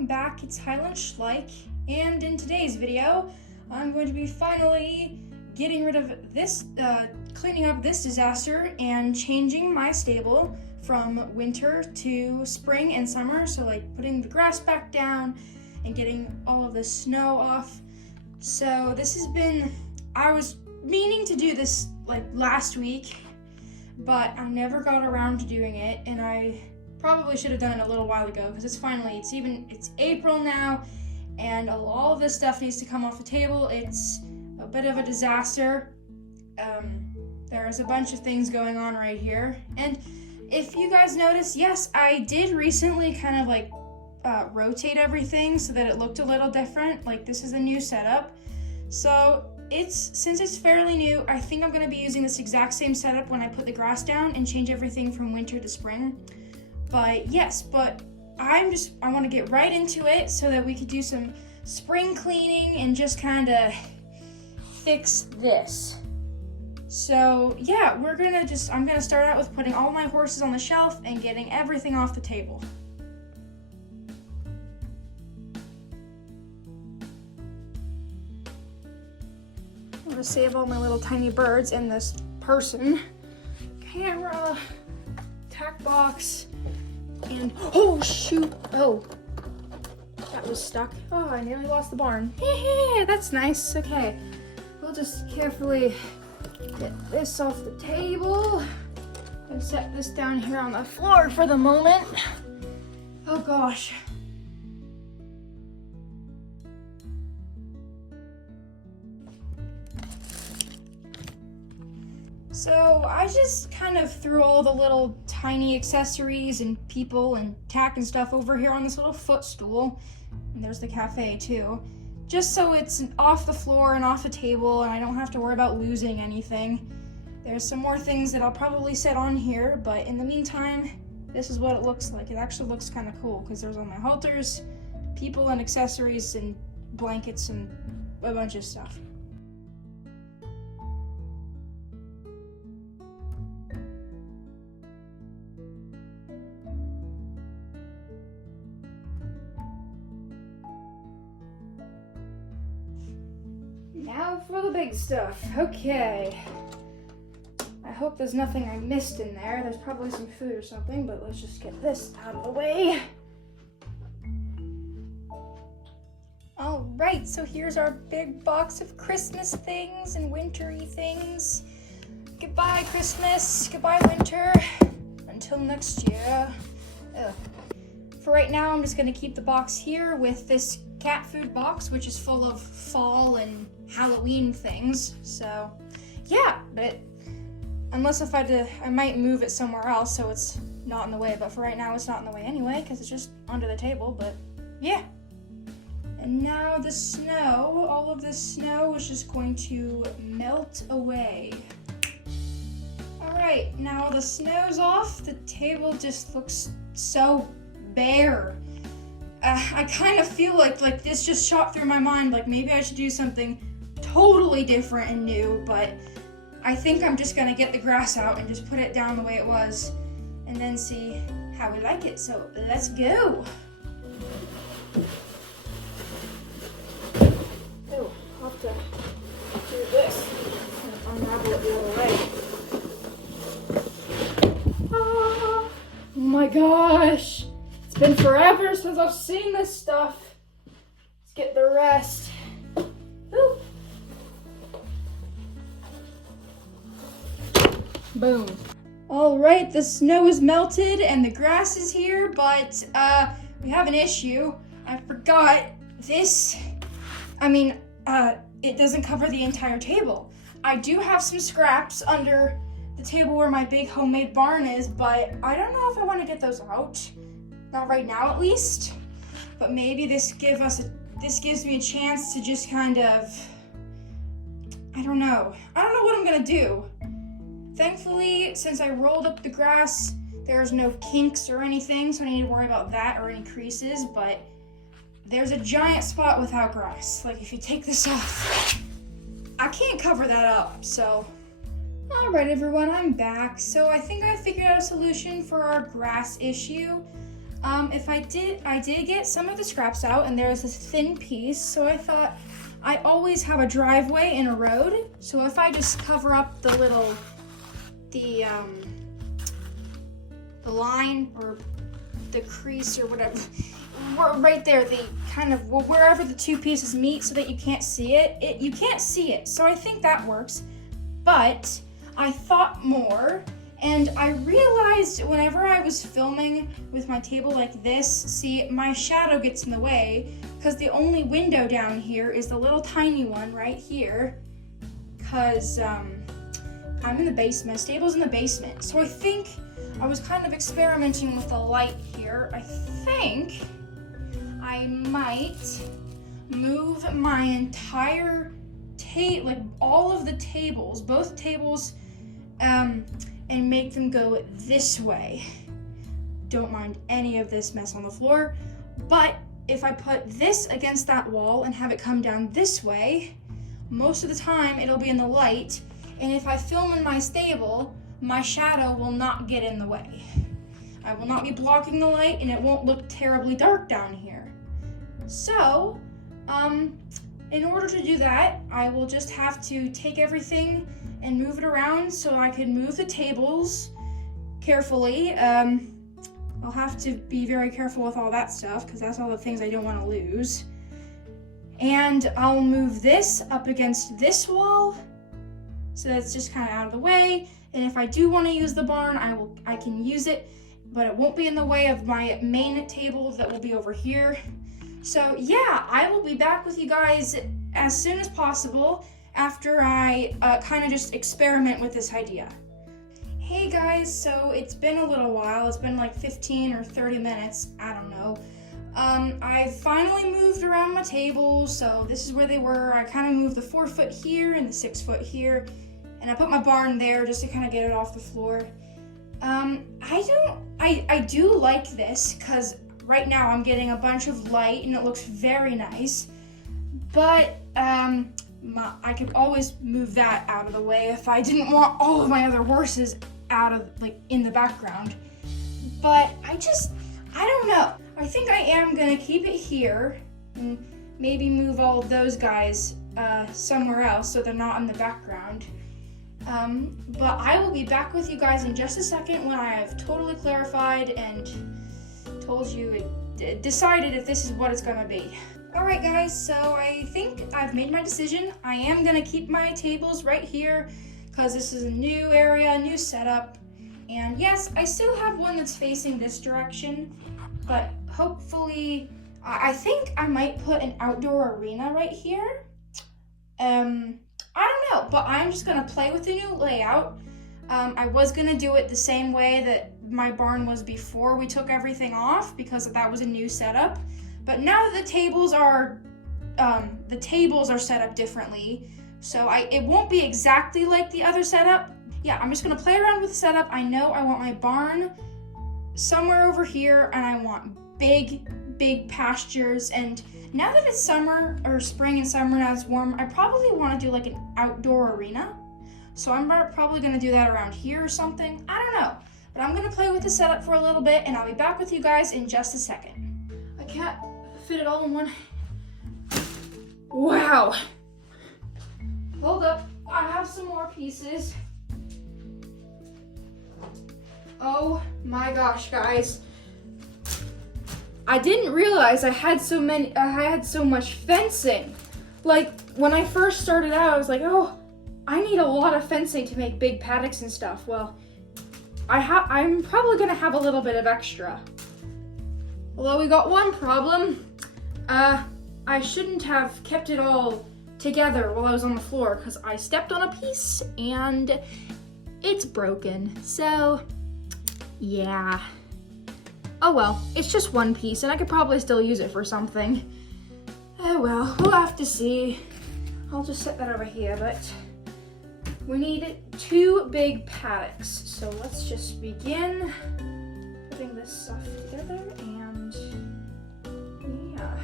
welcome back. It's Highland Schleich, and in today's video, I'm going to be finally getting rid of this, cleaning up this disaster and changing my stable from winter to spring and summer. So like putting the grass back down and getting all of the snow off. So this has been, I was meaning to do this like last week, but I never got around to doing it, and I probably should have done it a little while ago because it's April now, and all of this stuff needs to come off the table. It's a bit of a disaster. There's a bunch of things going on right here, and if you guys notice, yes, I did recently kind of like rotate everything so that it looked a little different. Like this is a new setup, so since it's fairly new, I think I'm going to be using this exact same setup when I put the grass down and change everything from winter to spring. But yes, I want to get right into it so that we could do some spring cleaning and just kind of fix this. So yeah, I'm gonna start out with putting all my horses on the shelf and getting everything off the table. I'm gonna save all my little tiny birds in this person. Camera, tack box, and oh shoot, oh, that was stuck. Oh, I nearly lost the barn. That's nice. Okay, we'll just carefully get this off the table and set this down here on the floor for the moment. Oh gosh. So I just kind of threw all the little tiny accessories and people and tack and stuff over here on this little footstool. And there's the cafe too. Just so it's off the floor and off the table and I don't have to worry about losing anything. There's some more things that I'll probably set on here, but in the meantime, this is what it looks like. It actually looks kind of cool because there's all my halters, people and accessories and blankets and a bunch of stuff. Now for the big stuff. Okay. I hope there's nothing I missed in there. There's probably some food or something, but let's just get this out of the way. All right, so here's our big box of Christmas things and wintry things. Goodbye, Christmas. Goodbye, winter. Until next year. Ugh. For right now, I'm just gonna keep the box here with this cat food box, which is full of fall and Halloween things. So yeah, but unless I might move it somewhere else so it's not in the way, but for right now it's not in the way anyway because it's just under the table. But yeah, and now the snow, all of this snow is just going to melt away. All right, now the snow's off, the table just looks so bare. I kind of feel like this just shot through my mind, like maybe I should do something totally different and new, but I think I'm just gonna get the grass out and just put it down the way it was and then see how we like it. So let's go. Oh, I'll have to do this and unravel it the other way. Oh my gosh. It's been forever since I've seen this stuff. Let's get the rest. Woo. Boom. All right, the snow is melted and the grass is here, but we have an issue. I forgot this. It doesn't cover the entire table. I do have some scraps under the table where my big homemade barn is, but I don't know if I want to get those out. Not right now, at least. But maybe this gives me a chance to just kind of, I don't know what I'm gonna do. Thankfully, since I rolled up the grass, there's no kinks or anything, so I don't need to worry about that or any creases, but there's a giant spot without grass. Like if you take this off, I can't cover that up, so. All right, everyone, I'm back. So I think I figured out a solution for our grass issue. I did get some of the scraps out, and there's this thin piece, so I thought I always have a driveway and a road, so if I just cover up the line or the crease or whatever, right there, the kind of wherever the two pieces meet so that you can't see it, you can't see it. So I think that works, but I thought more, and I realized whenever I was filming with my table like this, see, my shadow gets in the way because the only window down here is the little tiny one right here, because I'm in the basement, my stable's in the basement. So I think I was kind of experimenting with the light here. I think I might move my entire like all of the tables, both tables, and make them go this way. Don't mind any of this mess on the floor, but if I put this against that wall and have it come down this way, most of the time it'll be in the light, and if I film in my stable, my shadow will not get in the way. I will not be blocking the light, and it won't look terribly dark down here. So, in order to do that, I will just have to take everything and move it around so I can move the tables carefully. I'll have to be very careful with all that stuff because that's all the things I don't want to lose. And I'll move this up against this wall so that's just kind of out of the way. And if I do want to use the barn, I can use it, but it won't be in the way of my main table that will be over here. So yeah, I will be back with you guys as soon as possible after I kind of just experiment with this idea. Hey guys, so it's been a little while. It's been like 15 or 30 minutes, I don't know. I finally moved around my table, so this is where they were. I kind of moved the 4 foot here and the 6 foot here, and I put my barn there just to kind of get it off the floor. I do like this because right now I'm getting a bunch of light and it looks very nice, but I could always move that out of the way if I didn't want all of my other horses out of, like, in the background. But I don't know. I think I am gonna keep it here and maybe move all of those guys somewhere else so they're not in the background. But I will be back with you guys in just a second when I have totally clarified and told you, decided if this is what it's gonna be. Alright guys, so I think I've made my decision. I am gonna keep my tables right here because this is a new area, a new setup. And yes, I still have one that's facing this direction, but hopefully, I think I might put an outdoor arena right here. I don't know, but I'm just gonna play with the new layout. I was gonna do it the same way that my barn was before we took everything off because that was a new setup. But now that the tables are set up differently, so it won't be exactly like the other setup. Yeah, I'm just gonna play around with the setup. I know I want my barn somewhere over here, and I want big pastures. And now that it's summer, or spring and summer, now it's warm, I probably want to do like an outdoor arena. So I'm probably gonna do that around here or something. I don't know, but I'm gonna play with the setup for a little bit, and I'll be back with you guys in just a second. I can't fit it all in one. Wow. Hold up, I have some more pieces. Oh my gosh, guys. I didn't realize I had so much fencing. Like, when I first started out, I was like, oh, I need a lot of fencing to make big paddocks and stuff. Well, I'm probably gonna have a little bit of extra. Although we got one problem. I shouldn't have kept it all together while I was on the floor because I stepped on a piece and it's broken. So, yeah. Oh well, it's just one piece and I could probably still use it for something. Oh well, we'll have to see. I'll just set that over here, but we need 2 big paddocks. So let's just begin putting this stuff together and yeah.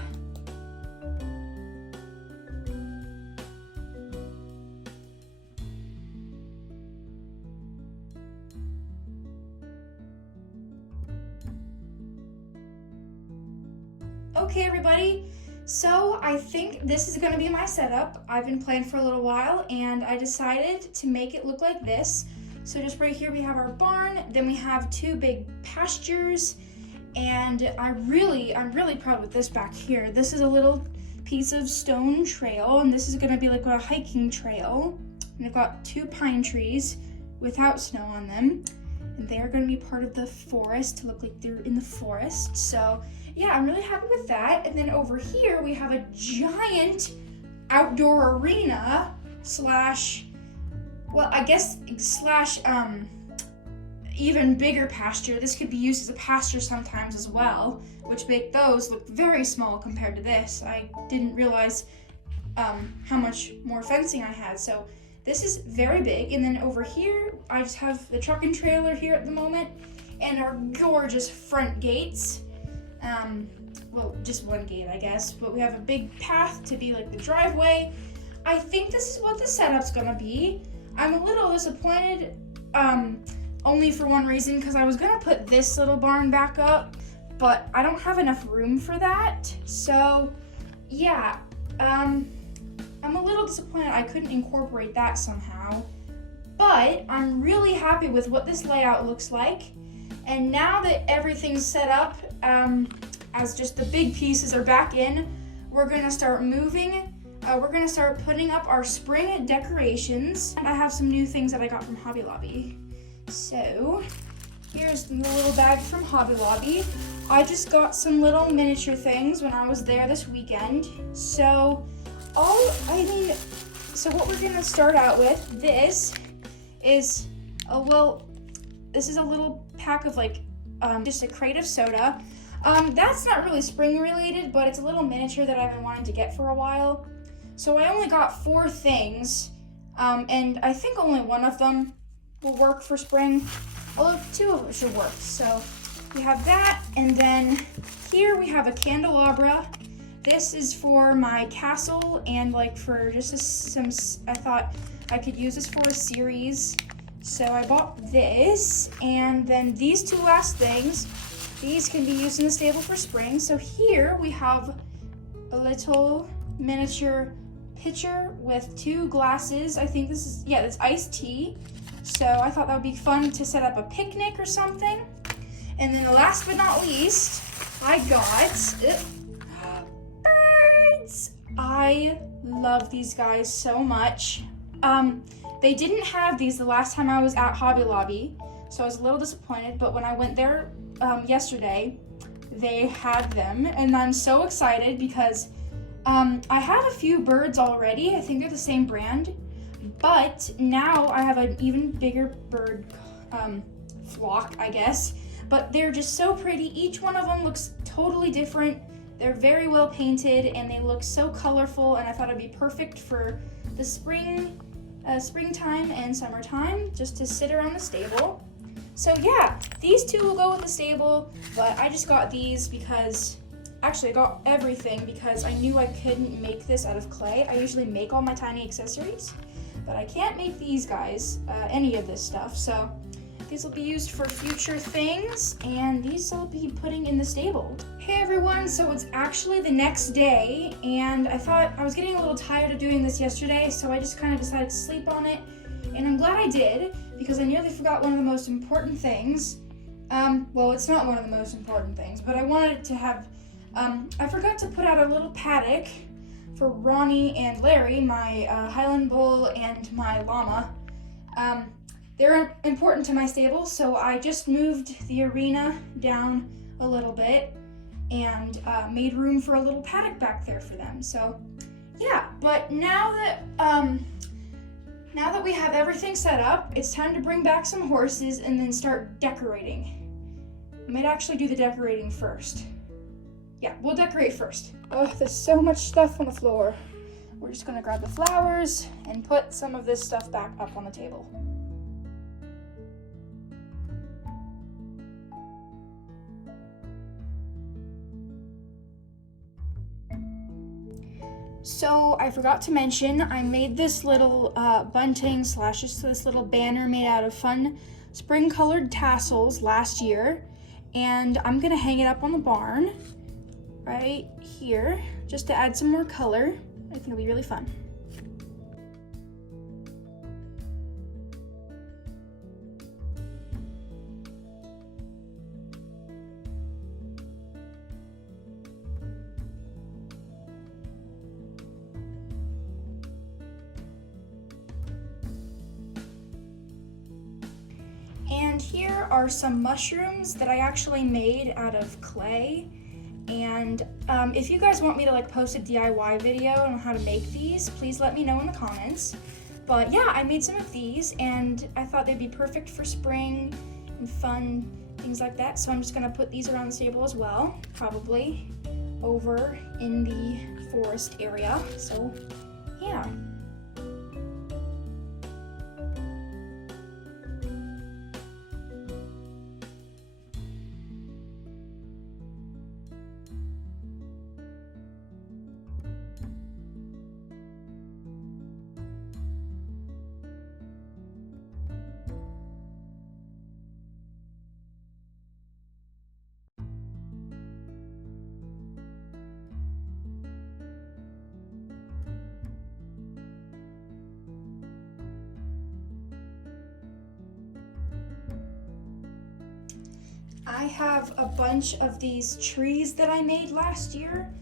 Okay, everybody, so I think this is gonna be my setup. I've been playing for a little while and I decided to make it look like this. So just right here we have our barn, then we have two big pastures, and I'm really proud with this back here. This is a little piece of stone trail, and this is gonna be like a hiking trail. And I've got two pine trees without snow on them, and they are gonna be part of the forest to look like they're in the forest. So yeah, I'm really happy with that. And then over here we have a giant outdoor arena slash, well, I guess slash even bigger pasture. This could be used as a pasture sometimes as well, which make those look very small compared to this. I didn't realize how much more fencing I had. So this is very big. And then over here, I just have the truck and trailer here at the moment and our gorgeous front gates. Well, just one gate, I guess, but we have a big path to be like the driveway. I think this is what the setup's gonna be. I'm a little disappointed, only for one reason, because I was gonna put this little barn back up, but I don't have enough room for that. So yeah, I'm a little disappointed I couldn't incorporate that somehow, but I'm really happy with what this layout looks like. And now that everything's set up, as just the big pieces are back in, we're gonna start moving. We're gonna start putting up our spring decorations. And I have some new things that I got from Hobby Lobby. So here's the little bag from Hobby Lobby. I just got some little miniature things when I was there this weekend. So what we're gonna start out with, this is this is a little pack of like just a crate of soda. That's not really spring related, but it's a little miniature that I've been wanting to get for a while. So I only got 4 things, and I think only one of them will work for spring, although 2 of them should work. So we have that, and then here we have a candelabra. This is for my castle and like for just I thought I could use this for a series. So I bought this, and then these 2 last things, these can be used in the stable for spring. So here we have a little miniature pitcher with 2 glasses. I think this is, yeah, it's iced tea. So I thought that would be fun to set up a picnic or something. And then last but not least, I got birds. I love these guys so much. They didn't have these the last time I was at Hobby Lobby, so I was a little disappointed, but when I went there yesterday, they had them, and I'm so excited because I have a few birds already. I think they're the same brand, but now I have an even bigger bird flock, I guess, but they're just so pretty. Each one of them looks totally different. They're very well painted, and they look so colorful, and I thought it'd be perfect for the springtime and summertime, just to sit around the stable. So yeah, these 2 will go with the stable, but I just got these because, actually I got everything because I knew I couldn't make this out of clay. I usually make all my tiny accessories, but I can't make these guys, any of this stuff. So these will be used for future things, and these I'll be putting in the stable. Hey everyone, so it's actually the next day, and I thought I was getting a little tired of doing this yesterday, so I just kind of decided to sleep on it, and I'm glad I did, because I nearly forgot one of the most important things. Well, it's not one of the most important things, but I wanted to have, I forgot to put out a little paddock for Ronnie and Larry, my Highland Bull and my llama. They're important to my stable, so I just moved the arena down a little bit and made room for a little paddock back there for them. So yeah, but now that we have everything set up, it's time to bring back some horses and then start decorating. I might actually do the decorating first. Yeah, we'll decorate first. Oh, there's so much stuff on the floor. We're just gonna grab the flowers and put some of this stuff back up on the table. So I forgot to mention, I made this little bunting slash just this little banner made out of fun spring colored tassels last year, and I'm gonna hang it up on the barn. right here, just to add some more color. I think it'll be really fun. And here are some mushrooms that I actually made out of clay. And if you guys want me to like post a DIY video on how to make these, please let me know in the comments. But yeah, I made some of these and I thought they'd be perfect for spring and fun, things like that. So I'm just gonna put these around the table as well, probably over in the forest area. So yeah. I have a bunch of these trees that I made last year.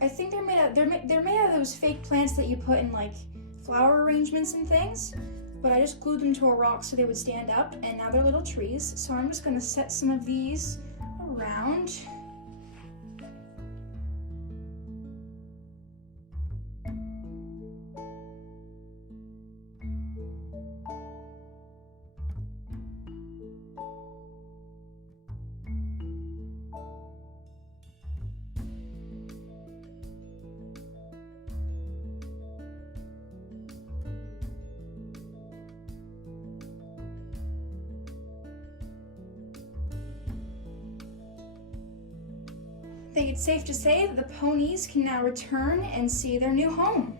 I think they're made out of those fake plants that you put in like flower arrangements and things. But I just glued them to a rock so they would stand up, and now they're little trees. So I'm just gonna set some of these around. I think it's safe to say that the ponies can now return and see their new home.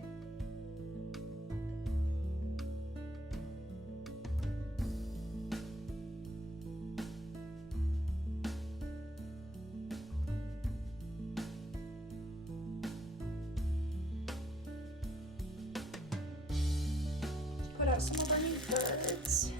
Put out some of our new birds.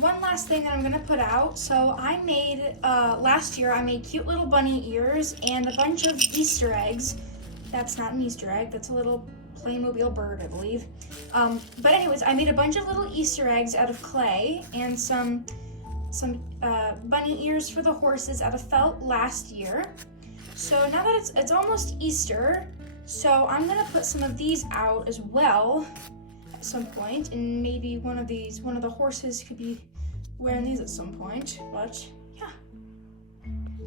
One last thing that I'm gonna put out. So I made, last year I made cute little bunny ears and a bunch of Easter eggs. That's not an Easter egg, that's a little Playmobil bird, I believe. But anyways, I made a bunch of little Easter eggs out of clay and some bunny ears for the horses out of felt last year. So now that it's almost Easter, so I'm gonna put some of these out as well at some point, and maybe one of the horses could be wearing these at some point, but yeah.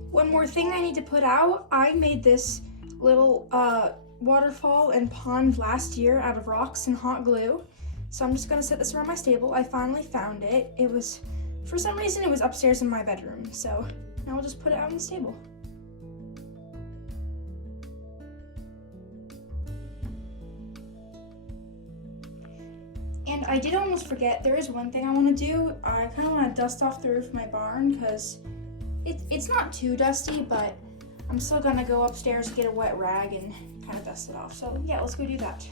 One more thing I need to put out, I made this little waterfall and pond last year out of rocks and hot glue. So I'm just gonna set this around my stable. I finally found it. It was, for some reason, it was upstairs in my bedroom. So now I'll just put it out in the stable. And I did almost forget, there is one thing I want to do. I kind of want to dust off the roof of my barn because it's not too dusty, but I'm still gonna go upstairs and get a wet rag and kind of dust it off. So yeah, let's go do that.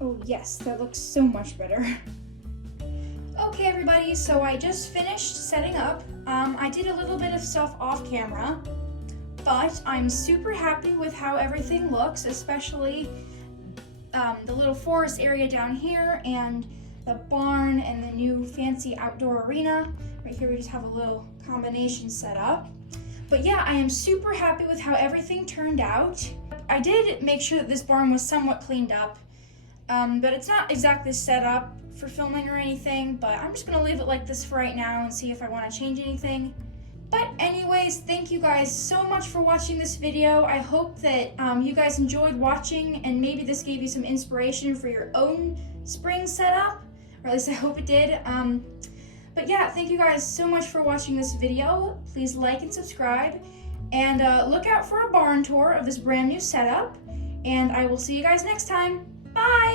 Oh yes, that looks so much better. Okay everybody, so I just finished setting up. I did a little bit of stuff off camera, but I'm super happy with how everything looks, especially the little forest area down here and the barn and the new fancy outdoor arena. Right here we just have a little combination set up. But yeah, I am super happy with how everything turned out. I did make sure that this barn was somewhat cleaned up, but it's not exactly set up for filming or anything, but I'm just gonna leave it like this for right now and see if I wanna change anything. But anyways, thank you guys so much for watching this video. I hope that you guys enjoyed watching and maybe this gave you some inspiration for your own spring setup, or at least I hope it did. But yeah, thank you guys so much for watching this video. Please like and subscribe, and look out for a barn tour of this brand new setup, and I will see you guys next time. Bye!